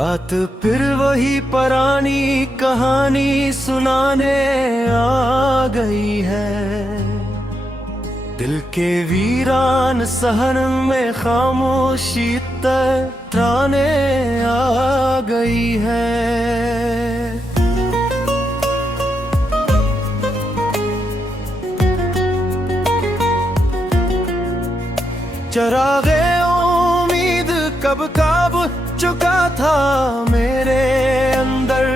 रात फिर वही पुरानी कहानी सुनाने आ गई है। दिल के वीरान सहन में खामोशी तराने आ गई है। चरागे उम्मीद कब कब चुका था मेरे अंदर,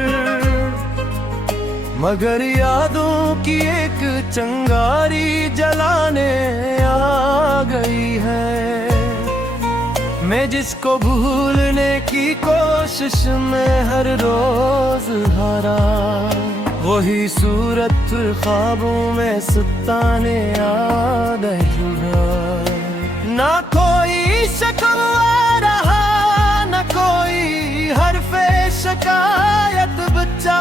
मगर यादों की एक चिंगारी जलाने आ गई है। मैं जिसको भूलने की कोशिश में हर रोज हारा, वही सूरत ख्वाबों में सताने आ गई है। ना कोई शिकवा रहा, ना कोई हरफे शिकायत बचा,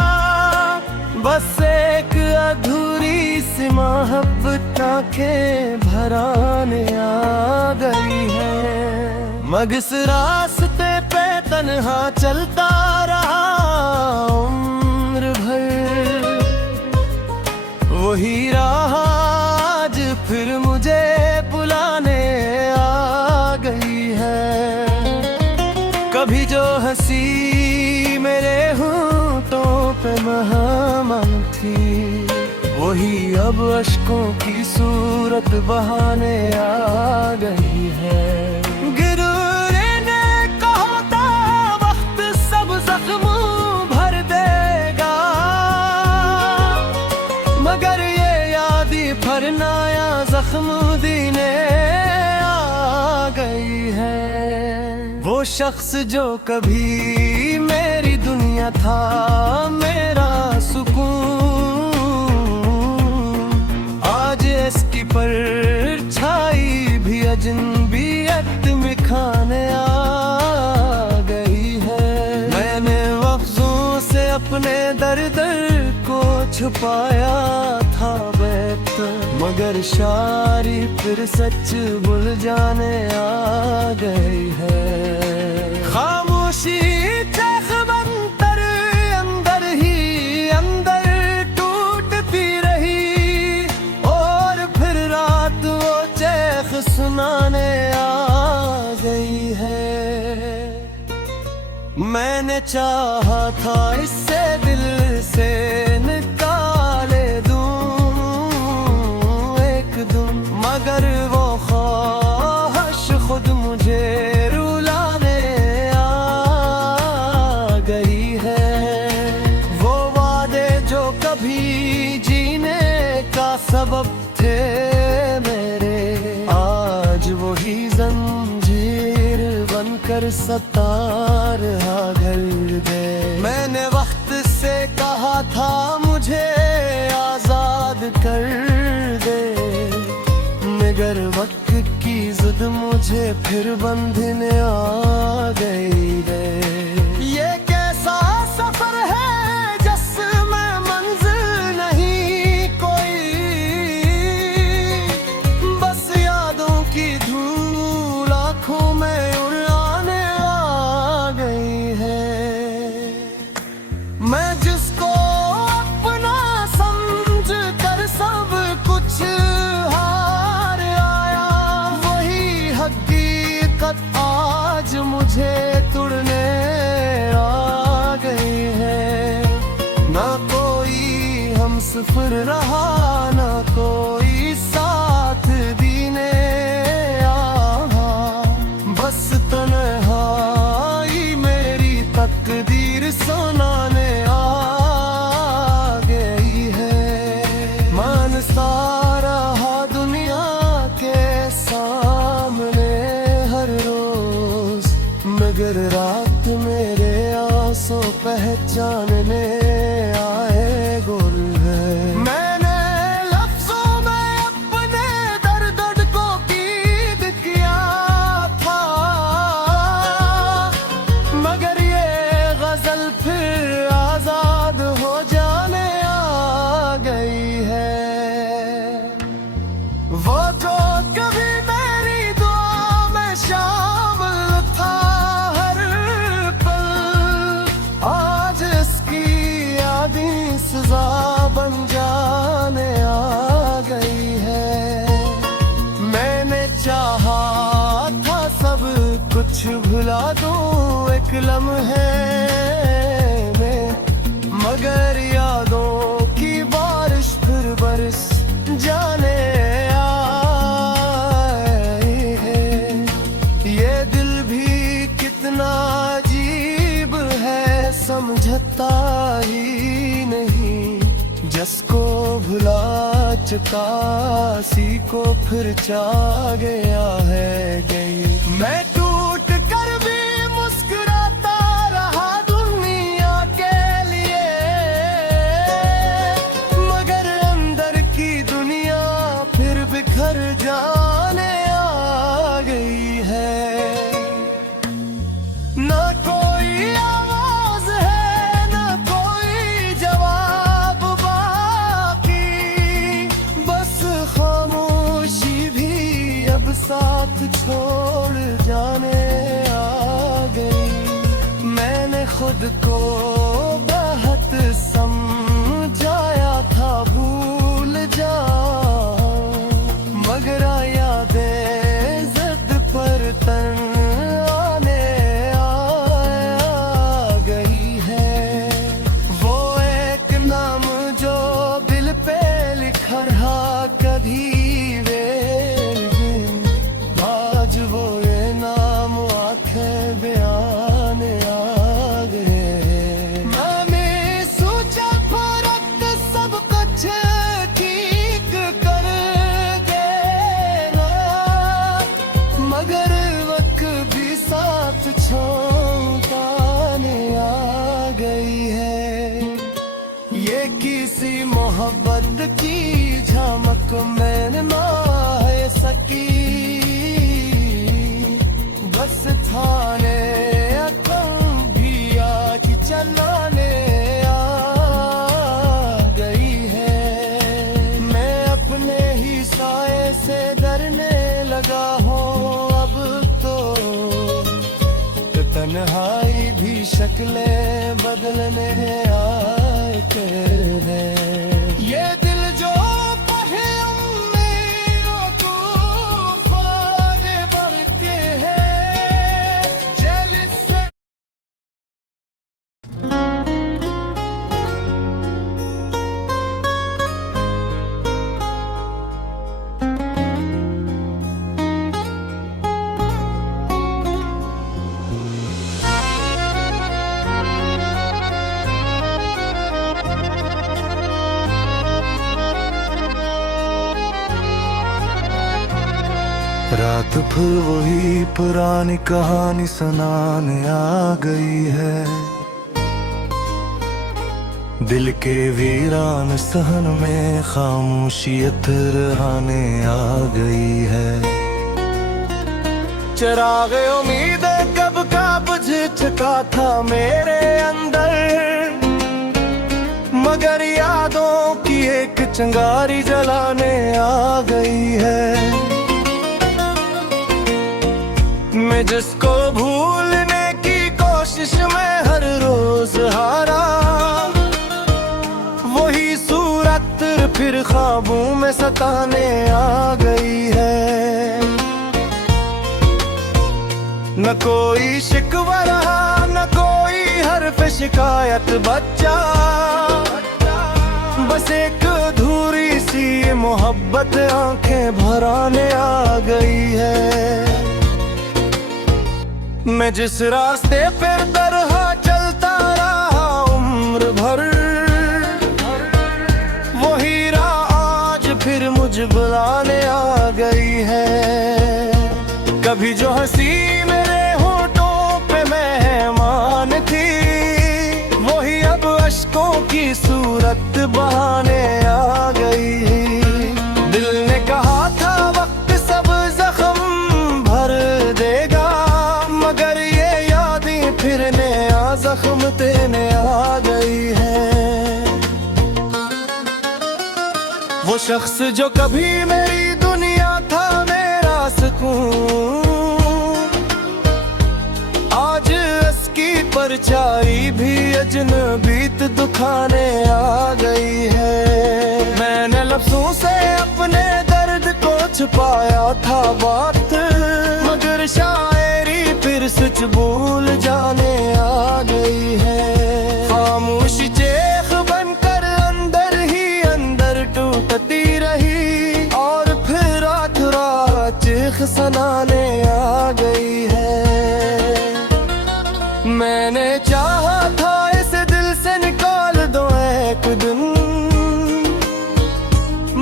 बस एक अधूरी सी मोहब्बत आंखें भराने आ गई है। मगर इस रास्ते पे तन्हा चलता रहा उम्र भर, वही राह आज फिर मुझे बुलाने आ गई है। कभी जो हंसी मेरे होठों पे महमम थी, वही अब अश्कों की सूरत बहाने आ गई है। गिरने को होता वक्त सब जख्म भर देगा, मगर ये यादी फिर नया जख्म देने आ गई है। वो शख्स जो कभी मेरी दुनिया था, मेरा सुकून, आज इसकी परछाई भी अजनबियत में खाने आ गई है। मैंने लफ्जों से अपने दर्द को छुपाया था बैठ, मगर शायरी फिर सच भूल जाने आ गई है। खामोशी चख बंतर अंदर ही अंदर टूटती रही, और फिर रात वो चेख सुनाने आ गई है। मैंने चाहा था इससे दिल से निकाले दूं एक दम, मगर वो ख्वाहिश खुद मुझे रुलाने आ गई है। वो वादे जो कभी जीने का सबब थे मेरे, आज वही जंजीर बनकर सता रहा घर दे। मैंने वक्त से कहा था मुझे आजाद कर दे, मगर वक्त की जिद मुझे फिर बंधने आ गई है। ये कैसा सफर है जिसमें मंजिल नहीं कोई, बस यादों की धूल आँखों में उड़ाने आ गई है। मैं जिसको अपना समझ कर सब कुछ हार आया, वही हकीकत आज मुझे तुड़ने आ गई है। ना कोई हम सफर रहा, ना कोई साथ दीने आया, बस तन्हाई मेरी तकदीर सुनाने आ गई है। मानता रहा दुनिया के सामने हर रोज, मगर रात मेरे आंसू पहचानने आए गुल है। मैंने लफ्जों में अपने दर्द को कीद किया था, मगर ये गजल फिर आजाद हो जाने आ गई है। वो जो कभी मेरी दुआ में शामिल था हर पल, कुछ भुला दूं एक लम्हे में, मगर यादों की बारिश फिर बरस जाने आई है। ये दिल भी कितना अजीब है, समझता ही नहीं। जिसको भुला चुका सी को फिर चाह गया है गई। मैं टूट कर भी मुस्कुराता रहा दुनिया के लिए, मगर अंदर की दुनिया फिर बिखर जाने आ गई है। ना कोई आवाज है, ना कोई जवाब बाकी, बस खामोशी भी अब साथ छोड़ जाने आ गई। मैंने खुद को बहुत समझाया था भूल जा, मगर यादें ज़िद पर तन आने आ गई है। वो एक नाम जो दिल पे लिखा रहा कभी वे, आज वो ये नाम आंखें बयान आ गए। मैंने सोचा फर्क सब कुछ ठीक कर देना, मगर वक्त भी साथ छोड़ने आ गई है। ये किसी मोहब्बत की झमक मैंने ना है सकी, बस थाने भी आके चलाने आ गई है। मैं अपने ही साए से डरने लगा हूँ अब तो, तन्हाई भी शक्लें बदलने आए हैं। ये दिल जो पढ़े उम्मीदों तूफान बढ़ते हैं, जेल से रात फिर वही पुरानी कहानी सुनाने आ गई है। दिल के वीरान सहन में खामोशियत रहने आ गई है। चिराग उम्मीद कब का बुझ चुका था मेरे अंदर, मगर यादों की एक चिंगारी जलाने आ गई है। मैं जिसको भूलने की कोशिश में हर रोज हारा, वही सूरत फिर ख्वाबों में सताने आ गई है। न कोई शिकवा रहा, न कोई हर्फ शिकायत बच्चा, बस एक अधूरी सी मोहब्बत आंखें भराने आ गई है। मैं जिस रास्ते पर तरह चलता रहा उम्र भर, वही राह आज फिर मुझे बुलाने आ गई है। कभी जो हंसी मेरे होठों पे मेहमान थी, वही अब अश्कों की सूरत बहाने आ गई। दिल ने कहा था वक्त सब जख्म भर देगा, मगर ये यादें फिर नया जख्म देने आ गई है। वो शख्स जो कभी मेरी दुनिया था, मेरा सुकून, आज उसकी परछाई भी अजनबीत दुखाने आ गई है। मैंने लफ्जों से अपने दर्द को छुपाया था बात, मगर शायरी फिर सनाने आ गई है। मैंने चाहा था इसे दिल से निकाल दो एक दिन,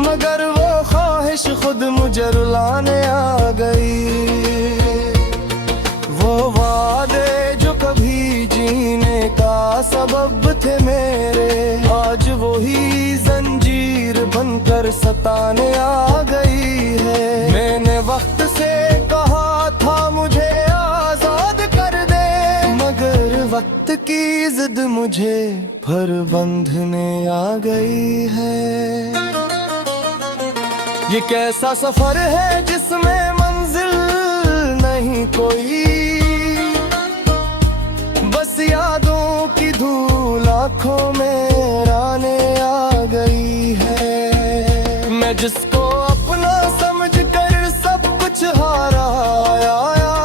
मगर वो ख्वाहिश खुद मुझे रुलाने आ गई। वो वादे जो कभी जीने का सबब थे मेरे, आज वही जंजीर बनकर सताने आ गई है। मैंने वक्त से कहा था मुझे आजाद कर दे, मगर वक्त की जिद मुझे फिर बंधने आ गई है। ये कैसा सफर है जिसमें मंजिल नहीं कोई, बस यादों की धूल आँखों में राने आ गई है। मैं जिसको अपना समझ कर सब कुछ हारा आया,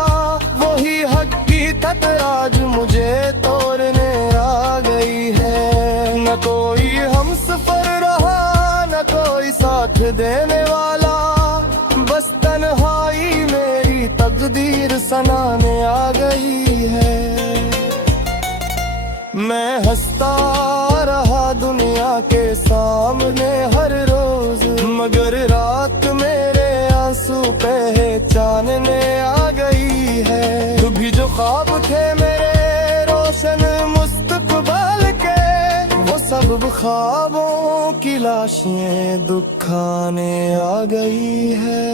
वही हकीकत आज मुझे तोड़ने आ गई है। न कोई हमसफर रहा, न कोई साथ देने वाला, बस तन्हाई मेरी तकदीर सनाने आ गई है। मैं हंसता रहा दुनिया के सामने हर रोज, मगर रात मेरे आंसू पहचानने आ गई है। कभी जो ख्वाब थे मेरे रोशन मुस्तकबाल के, वो सब ख्वाबों की लाशें दुखाने आ गई है।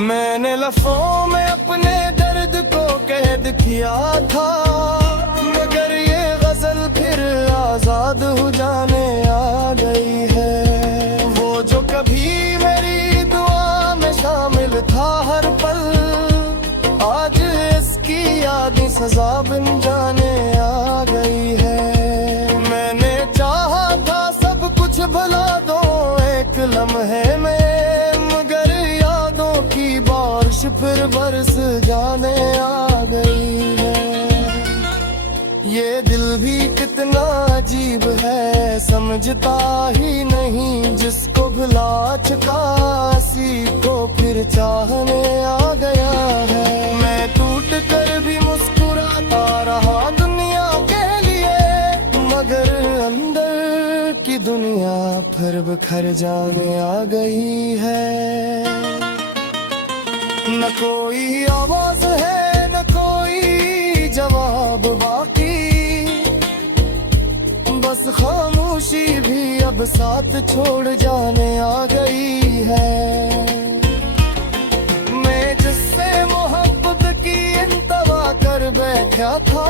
मैंने लफ्ज़ों में अपने दर्द को कैद किया था, मगर ये गजल फिर आजाद हो जाने आ गई है। वो जो कभी मेरी दुआ में शामिल था हर पल, आज इसकी यादें सजा बन जाने आ गई है। मैंने चाहा था सब कुछ भुला दो एक लम्हे में, मगर यादों की बारिश फिर बरस जाने आ गई है। ये दिल भी कितना अजीब है, समझता ही नहीं, जिसको भुला चुका उसी को फिर चाहने आ गया है। मैं टूट कर भी मुस्कुराता रहा दुनिया के लिए, मगर अंदर की दुनिया फिर बिखर जाने आ गई है। न कोई आवाज है, न कोई जवाब बाकी, बस खामोशी भी अब साथ छोड़ जाने आ गई है। मैं जिससे मोहब्बत की इंतवा कर बैठा था,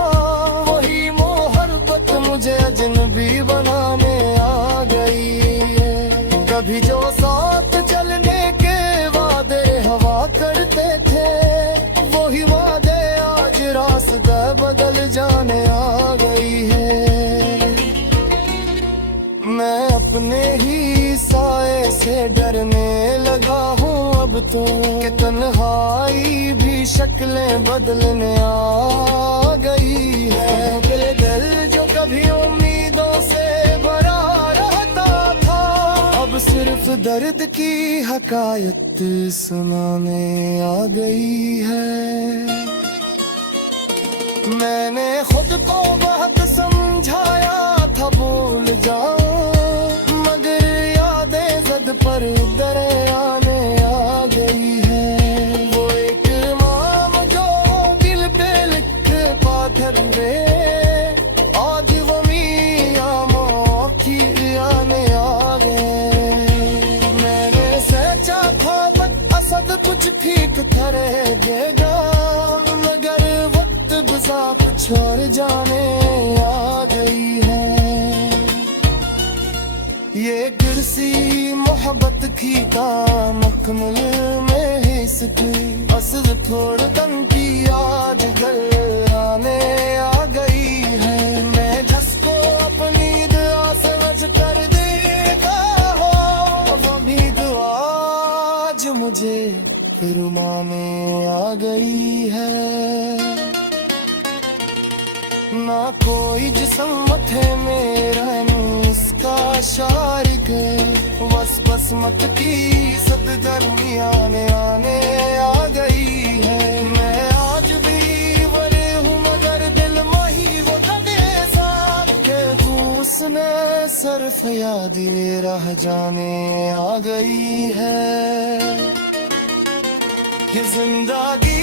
वही मोहब्बत मुझे अजनबी बनाने आ गई है। कभी जो साथ चलने के वादे हवा करते थे, वही वादे आज रास्ता बदल जाने आ गई है। मैं अपने ही साए से डरने लगा हूँ अब तो, कि तन्हाई भी शक्लें बदलने आ गई है। दिल जो कभी उम्मीदों से भरा रहता था, अब सिर्फ दर्द की हकायत सुनाने आ गई है। मैंने खुद को बहुत समझाया था भूल जाऊं, मगर यादें जद पर दरे आने आ गई है। वो एक इमाम जो दिल पे लिख पाथर में, आज वो मियां मौखी आने आ गए। मैंने सोचा था बद असद कुछ ठीक ठहरे देगा, मगर वक्त बिसात छोड़ जाने आ गई है। ये गिरसी मोहब्बत की मुकम्मल में हिस्सी, असल थोड़ दम की याद घर आने आ गई है। मैं जिसको अपनी दुआ समझ कर देखा हो, वो भी दुआ आज मुझे फिर माने आ गई है। ना कोई जिस्म थे मेरा इसका शार के बस बसमत की सदगर्मी आने आ गई है। मैं आज भी बड़े हूँ मगर दिल में वो कदे साथ के उसने सरफ यादी रह जाने आ गई है। ये जिंदगी